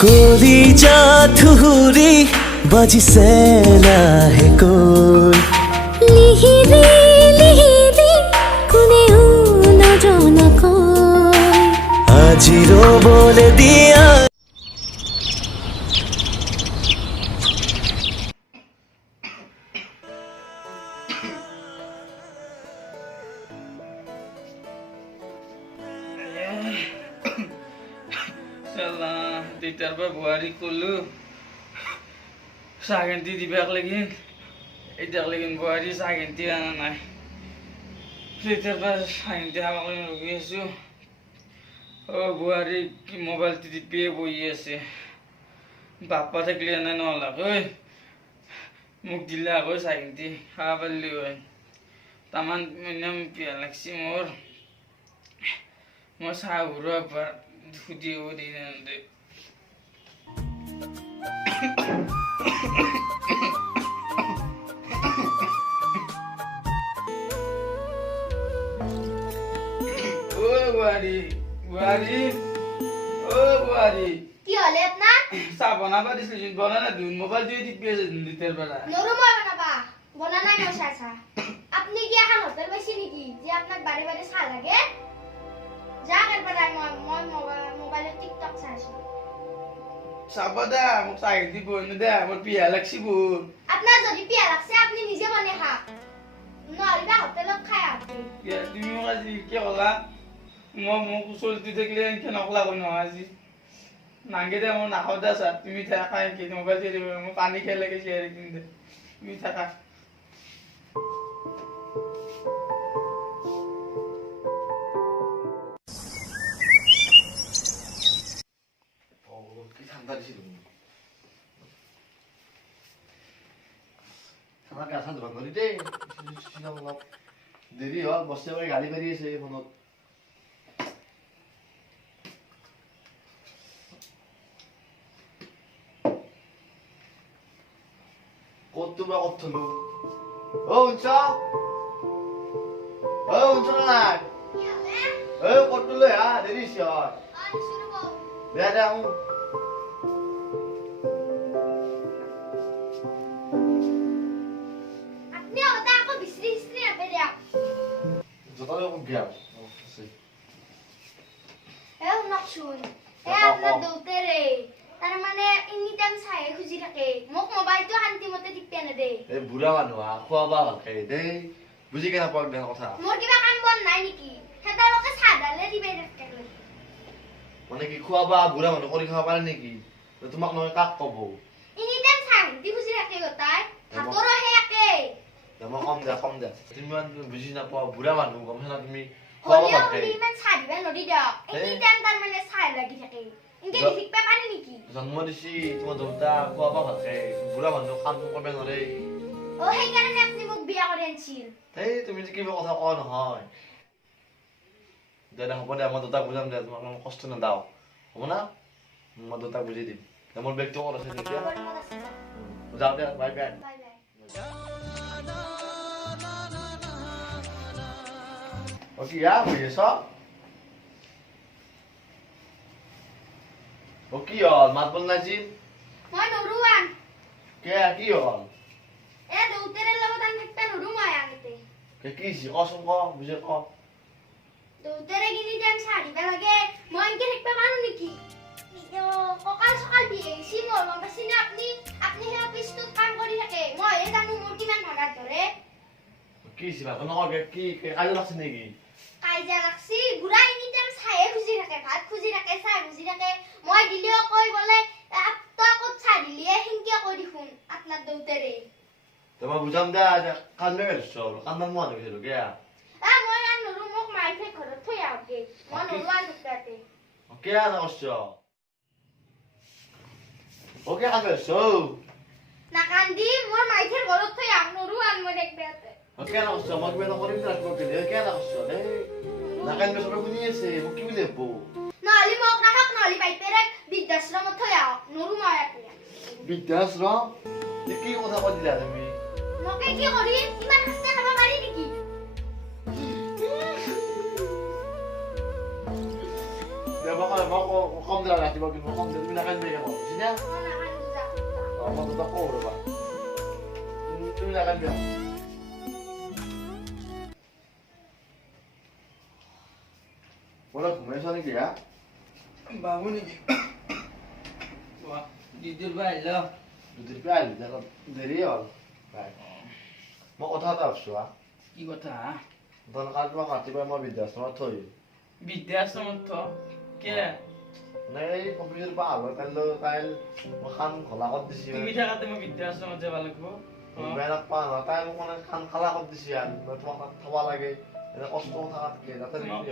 কলিজা থুৰি বাজিছে লাহেকৈ লিহিৰি কোনেও নজনাকৈ আজি ৰ'বলৈ দিয়া তেতিয়াৰ পৰা বোৱাৰীক ক'লো চাহ খেন্তি দিবাক লাগিন এতিয়াক লাগিন বোৱাৰী চাহ খেন্তি অনা নাই তেতিয়াৰ পৰা চাহ খেন্তি খাব ৰখি আছোঁ বোৱাৰী কি মোবাইল টিপিয়ে বহি আছে বাপ্পা থাকিলে এনে নহ'লাক ঐ মোক দিলে আকৌ চাহ খেন্তি খাব পাৰিলি হয় তামান মিনিমাম পিয়া লাগছি মোৰ মই চাহ ঘূৰোৱা পৰা সুধি দি দে কি হলে আপনার চাহ বনাবা দিছিল বনা না দুন মোবাইল দিয়ে টিপি আছে দিতের বেলা নরু মই বানাবা বনা নাই মই চাহ আপনি কি এখন হোটেল পাইছি নেকি যে আপনার বাড়ি বাড়ি চাহ লাগে যা করবা মই মোবাইলে টিকটক চাইছো চাবা দে মোক চাহ দিব দে আমার পিয়া লাগছি বহুত আপনার যদি পিয়া লাগছে আপনি নিজে বনে খাক নহলে হোটেলত খাই আপনি তুমি মোক আজি কি কলা মই মোক চলতি থাকিলে এনেকে নকলা কই নহয় আজি নাগে দে মই নাখাও দে চাহ তুমি থাকা কি মোবাইল দিয়ে দিব মই পানী খাই লাগিছে আৰু কিন্তু তুমি থাকা আমার কাছে ধর করি দে অলপ দেরি হল বসে আমার গাড়ি বেরিয়েছে ফোনত কত বা কত লো ও উঞ্চা না কি হলে ও কত লো দেরি হয় আরে শুরু কর দে দে আমি আপনি ওটা আকো বিসরি হিস্ট্রি আপে দেয়া যতলে কম গিয়া নকশুন আপনার দৌতে রে তার মানে এনি টাইম চাই খুঁজি থাকে মোক মোবাইলটো শান্তি মতে টিপে না দে এই বুঢ়া মানুহ খোৱা বা ভালকে দেই বুজি কেনে পাওক দে কথা মোর কিবা কাম বন নাই নেকি হেতালকে সাদালে দিবে থাকে মানে কি খোৱা বা বুঢ়া মানুহ কৰি খাব পাৰে নেকি তোমাক নহয় কাক কব এনি টাইম চাই খুঁজি থাকে গতাই হাতৰো হে একে মই কম দে তুমি ইমান বুজি নাপোৱা বুঢ়া মানুহ গম না তুমি খোৱা বা হলিও ভালকে বুলি ইমান চাই দিবা নদি দিয়ক এনি টাইম তাৰ মানে চাই লাগি থাকে ইনকে লিখিবা পাৰি নেকি জন্ম দিছি তোমাৰ দেউতা খোৱা বা ভালকে বুঢ়া মানুহ কাম কৰিব নোৱাৰে ও সেইকাৰণে আপুনি মোক বিয়া কৰি আনছিল এই তুমি যে কিবা কথা কোৱা নহয় দে হ'ব দে মই দেউতাক বুজাম দে তোমাক মই কষ্ট নেদাও হ'ব না মই দেউতাক বুজি দিম মোৰ বেগটো ক'ত আছে এতিয়া যাওঁ দে bye bye bye bye O que há, filha, só? O que ó, mat bol najim? মই নৰুৱান Que aqui ó? এ দৌতেৰে লগত আন থাকতে নৰু মই আগতে Que se coça co, buje co. দৌতেৰে কিনি টাইম চাই দিবা লাগে মই ইনকে থাকবা পাৰো নেকি ককাল সকাল বিয়েছি মোৰ গম পাইছি না আপনি হে অফিসটোত কাম কৰি থাকে মই হে জানো মোৰ কিমান ভাগাত ধৰে Que se vai, não que aí não se negue. কাইজা লাগছি বুঢ়া এনি টাইম চায়ে খুঁজি থাকে ভাত খুঁজি থাকে চাহ খুঁজি থাকে মই দিলেও কই বোলে তই ক'ত চাহ দিলিয়ে সিনকে কৈ দেখোন আপনার দৌতেৰে Tama bujam da, kan level so, kan dan mo ano kilo kaya. মই আর নৰু মোক মাইফে ঘৰত থৈ আহকে মই নৰুৱান দুটাতে Okay na ko. Okay kan level so. নাকান্দি মোৰ মাইফে ঘৰত থৈ আহ নৰুৱান মই দেখবেতে Okay na ko, magbe na ko rin na ko kilo. Okay na ko. Nakan ko sa kunya se, mo kibile po. নহলি মোক নাখাক নহলি বাইপেৰে বৃদ্ধাশ্ৰমত থৈ আহ নৰু মই ইয়াতে Bidas no? Iki ko ta ko dila তুমি. মোকে কি কৰি ইমান হাসতে খাব পাৰি নেকি দে কম দিলা ৰাতিপুৱা কিন্তু কম দিলা তুমি নাকান্দিবি কেনে বুজিছা মই নাকান্দো যা মই দুটা কওঁ ৰ'বা তুমি নাকান্দিবা বলা ঘুমাইছা নেকি হা বাবু নেকি দিদিৰ পৰা আহিল দুদিন পৰা আহিলি দেখোন দেৰি হ'ল মই কথা এটা ভাবছো হা কি কথা ধৰ কালি তোমাক ৰাতিপুৱা মই বৃদ্ধাশ্ৰমত থৈ বৃদ্ধাশ্ৰমত কে মানে এই কম্পিউটাৰ পৰা আহব কাইলৈ মই খান খোলা কৰি দিছি তুমি থাকাতে মই বৃদ্ধাশ্ৰমত যাব লাগিব বেয়া নাপা নহয় তাই মোক মানে খান খালা কৰি দিছি আৰু তোমাক তাত থব লাগে এনে কষ্ট থকাতকে তাতে মই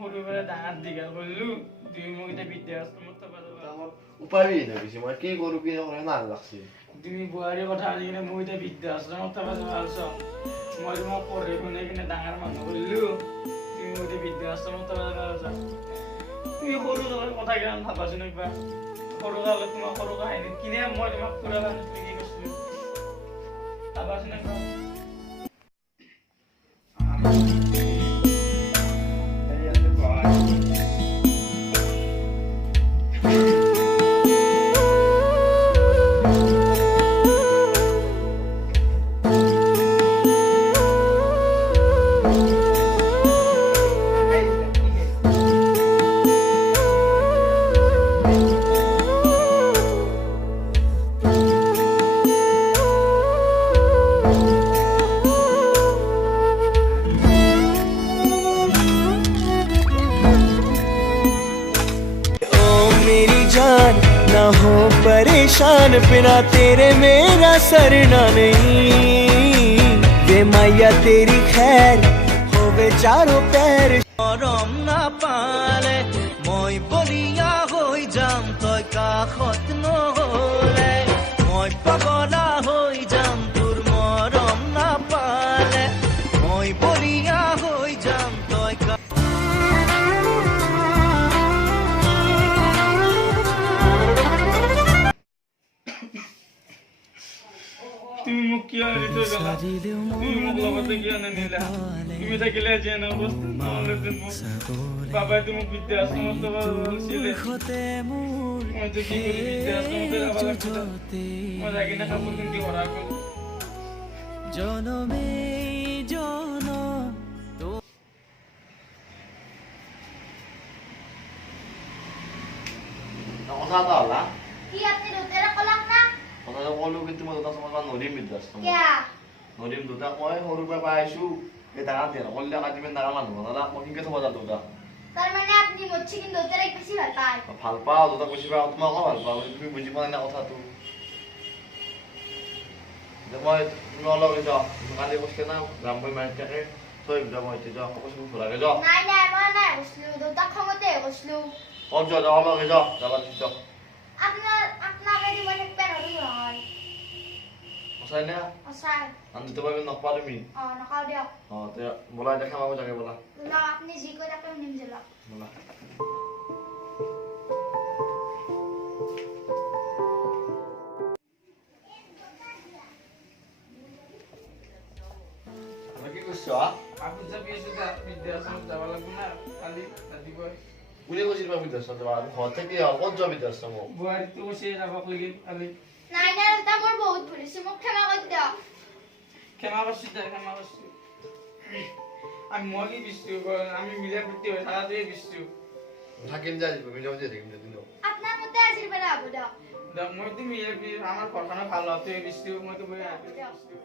সৰুৰ পৰা ডাঙৰ দীঘল কৰিলো তুমি মোক এতিয়া বৃদ্ধাশ্ৰমত থবা যাবা উপায় নাই মই কি কৰো কি নকৰো নাই লাগছি তুমি বোৱাৰীৰ কথা আনি কিনে মই এতিয়া বৃদ্ধাশ্ৰমত থবা যাবা আলছ মই তোমাক পঢ়ি শুনি কিনে ডাঙৰ মানুহ কৰিলো তুমি মোক এতিয়া বৃদ্ধাশ্ৰমত থবা যাবা আলছ তুমি সৰু কালৰ কথা কিমান ভাবাচোন একবাৰ সৰু কালত তোমাক সৰু কাহিনী কিনে মই তোমাক ফুৰাব তুমি কি কৈছিলো ভাবাচোন একবাৰ ना हो परेशान बिना तेरे मेरा सरना नहीं वे मैया तेरी खैर होवे चारों पैर गरम ना पाले মই বলিয়া হৈ যাম তই কাষত নহলে মই পাগলা হৈ যাম তোৰ মৰম না পালে মই বলিয়া হৈ যাম তই তুমি মোক কিয় এৰি থৈ গলা তুমি মোক লগতে কিয় নানিলা তুমি থাকিলে যে নহ'লেহেঁতেন বাবাই মোক বৃদ্ধাশ্ৰমত থব লাগিছিলে মই যে কি কৰি বৃদ্ধাশ্ৰমতে যাব লাগিছিল মই যাই কিনে কাপোৰ পিন্ধি ভৰা গ'ল জনমে জনম কথা এটা হলা কি আপনি দেউতাৰে কলাক না কথাটো ক'লো কিন্তু মই দুটা সময় নৰিম বৃদ্ধাশ্ৰম কিয়া নৰিম দুটা মই সৰুৰ পৰা পাই আহিছো এই ডাঙৰ দিয়ে নকৰিলে কাটিমেন ডাঙৰ মানুহ দাদা মই কিনকে থব যাওঁ দুটা তাৰ মানে আপনি মতছি কিন্তু দেউতাৰে বেছি ভাল পায় ভাল পাওঁ দুটা বুজি পাওঁ তোমাকো ভাল পাওঁ তুমি বুজি পোৱা নাই কথাটো মই তুমি অলপ যাওঁ কালি কৈছে না ৰামবৈ মাৰি থাকে থৈ যাওঁ মই এতিয়া যাওঁ কৈছোঁ ঘূৰাকে যাওঁ নাই নাই মই নাই কৈছিলো দেউতাক খঙতে কৈছিলো ক'ত যাওঁ যাওঁ অলপ যাওঁ যাবা দিছোঁ আপোনাকে দিব থাকবে নৰো নহয় সঁচাই নে সঁচাই আন দুটা পাবি নকপা তুমি নকাও দিয়ক তে বলাই দেখা পাব যাকে বলা ল আপনি যি কৈ তাকে শুনিম যে লওক বলা কি কৈছো আপুনি যাবি বৃদ্ধাশ্ৰমত যাব লাগিব না কালি ৰাতিপুৱাই কোনে কৈছিল বা বৃদ্ধাশ্ৰম যাবা ঘৰত থাকি ক'ত যোৱা বৃদ্ধাশ্ৰম বোৱাৰীটো কৈছে যাবক লাগি কালি নাই নাই দেউতা মোৰ বহুত ভুল হৈছে মোক ক্ষমা কৰি দিয়ক ক্ষমা কৰিছো দে ক্ষমা কৰিছো আমি মই কি বিচছো আমি মিলা প্ৰীতি হৈ থকাটোৱে বিচছো থাকিম যাই মিলাব দিয়ে থাকিম দিন আপোনাৰ মতে আজিৰ পৰা হ'ব দিয়ক মইতো মিলা আমাৰ ঘৰখনৰ ভাল হোৱাটোৱে বিচছো মইতো বৈ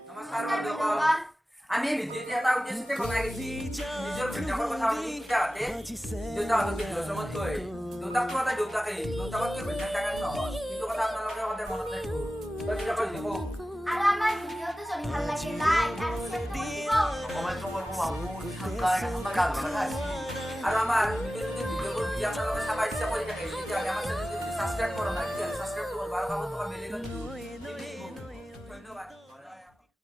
নমস্কাৰ বন্ধুসকল আমি ভিডিঅ'টি এটা উদ্দেশ্যতে বনাই গৈছি নিজৰ ঘৈণীয়েকৰ কথা পাতি দেউতাহঁতে দেউতাহঁতক বৃদ্ধাশ্ৰমত থৈ দেউতাকটো এটা দেউতাকেই দেউতাকতকৈ ঘৈণীয়েক ডাঙৰ নহয় কিন্তু কথা আপোনালোকে সদায় মনত ৰাখিব দেউতাকৰ দেখো আৰু আমাৰ ভিডিঅ'টো যদি ভাল লাগে লাইক আৰু শেয়াৰ কৰিব কমেন্ট কৰিব মামু ঠাণ্ডা ঠাণ্ডা গাল লগা আৰু আমাৰ ভিডিঅ'বোৰ যদি আপোনালোকে চাব ইচ্ছা কৰি থাকে তেতিয়াহ'লে আমাৰ চেনেলটো ছাবস্ক্ৰাইব কৰা নাই তেতিয়াহ'লে ছাবস্ক্ৰাইব কৰিব আৰু কামত থকা বেলেগত ধন্যবাদ